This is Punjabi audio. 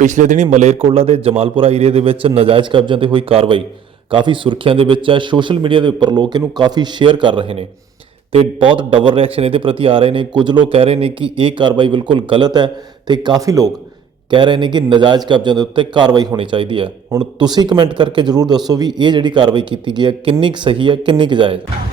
ਪਿਛਲੇ ਦਿਨੀ ਮਲੇਰਕੋਟਲਾ ਦੇ ਜਮਾਲਪੁਰਾ ਏਰੀਆ ਦੇ ਵਿੱਚ ਨਜਾਇਜ਼ ਕਬਜ਼ਿਆਂ ਤੇ ਹੋਈ ਕਾਰਵਾਈ ਕਾਫੀ ਸੁਰਖੀਆਂ ਦੇ ਵਿੱਚ ਹੈ। ਸੋਸ਼ਲ ਮੀਡੀਆ ਦੇ ਉੱਪਰ ਲੋਕ ਇਹਨੂੰ ਕਾਫੀ ਸ਼ੇਅਰ ਕਰ ਰਹੇ ਨੇ ਤੇ ਬਹੁਤ ਡਬਲ ਰਿਐਕਸ਼ਨ ਇਹਦੇ ਪ੍ਰਤੀ ਆ ਰਹੇ ਨੇ। ਕੁਝ ਲੋਕ ਕਹਿ ਰਹੇ ਨੇ ਕਿ ਇਹ ਕਾਰਵਾਈ ਬਿਲਕੁਲ ਗਲਤ ਹੈ ਤੇ ਕਾਫੀ ਲੋਕ ਕਹਿ ਰਹੇ ਨੇ ਕਿ ਨਜਾਇਜ਼ ਕਬਜ਼ਿਆਂ ਦੇ ਉੱਤੇ ਕਾਰਵਾਈ ਹੋਣੀ ਚਾਹੀਦੀ ਹੈ। ਹੁਣ ਤੁਸੀਂ ਕਮੈਂਟ ਕਰਕੇ ਜ਼ਰੂਰ ਦੱਸੋ ਵੀ ਇਹ ਜਿਹੜੀ ਕਾਰਵਾਈ ਕੀਤੀ ਗਈ ਹੈ ਕਿੰਨੀ ਕੁ ਸਹੀ ਹੈ, ਕਿੰਨੀ ਕੁ ਜਾਇਜ਼ ਹੈ।